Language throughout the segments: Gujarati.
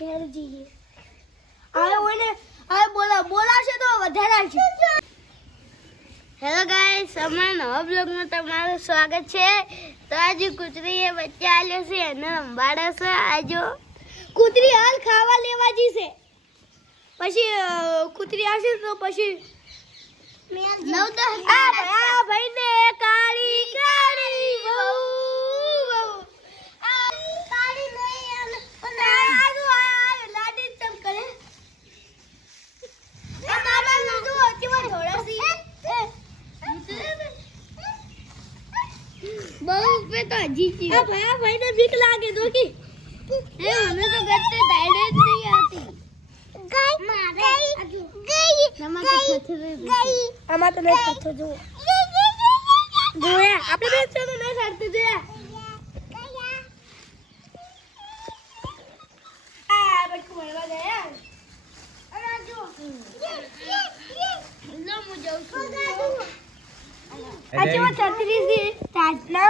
ઘેર જઈએ હવે ઓને હવે બોલાશે તો વધારે આવશે હેલો ગાઈસ અમારા નવા બ્લોગમાં તમારું સ્વાગત છે તો આજે કૂતરીએ બચ્ચે આલ્યો છે એને રંબાડે છે આજો કૂતરી હાલ ખાવા લેવા જી છે પછી કૂતરી આવશે તો પછી આ ભાઈને કાળી કાળી બહુ કાળી નહીં લાડી ચમ કરે આ મામા જો કેવા થોડા સી બહુ पे तो जीती है भाई ने भीख लागे दो की ये हमें तो गत्ते दाइडे नहीं आती गई नमक थथे गई आमा तो नहीं थथे जो આપણે બે તો નહીં સાડते જો આ બટકુ મળવા ગયા અરે જો લો મુ જાઉં છું આજે वो छतरी से काटना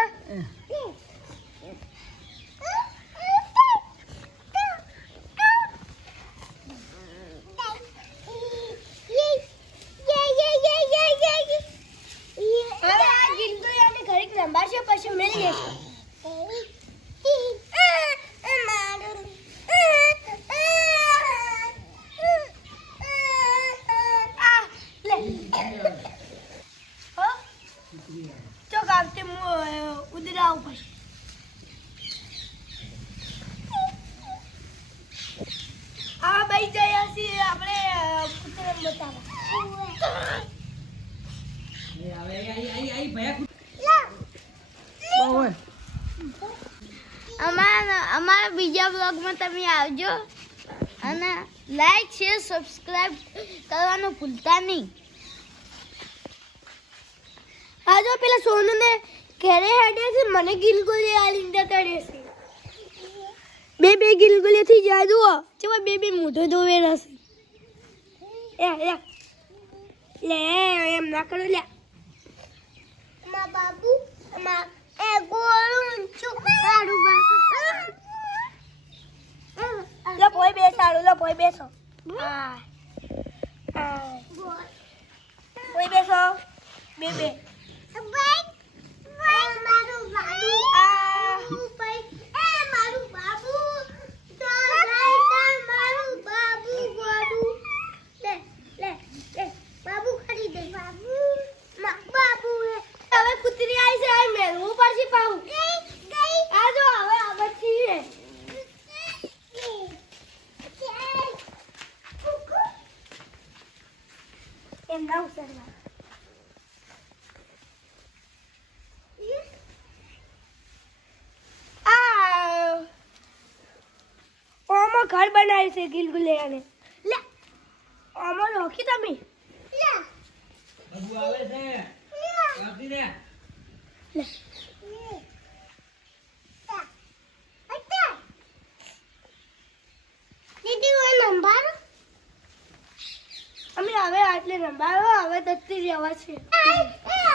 પછી મળી જશે ઉદરાવ પછી આ ભાઈ જઈએ છીએ આપણે કૂતરાને બતાવવા અમારા બીજા બ્લોગમાં તમે આવજો અને લાઈક શેર સબસ્ક્રાઇબ કરવાનું ભૂલતા નહીં આજો પેલા સોનુને ઘરે હેડે છે મને ગિલગુલી આલીને કરે છે બે ગિલગુલી થી જાદુ ચેવા બે મોઢો ધોવે રસે લે એમ ના કરો લે મા બાબુ મા એ ગોળું છુપાડું બાબુ લો પોઈ બેસાડો લો પોઈ બેસો હા પોઈ બેસો બે મારું બાબુ મારું બાબુ મારું બાબુ ગોડું લે બાબુ ખરીદે બાબુ હવે કૂતરી આવી છે આ મેલવું પડશે પાઉં આ જો હવે આવતી છે એમ ના ઉસરવા ઘર બનાવ્યું છે ગિલગુલિયાને લે આમો રોકી તમે લે બાબુ આવે છે આપી દે લે દીદી ઓ નંબર અમે હવે આટલે નંબર હવે દત્તી જવા છે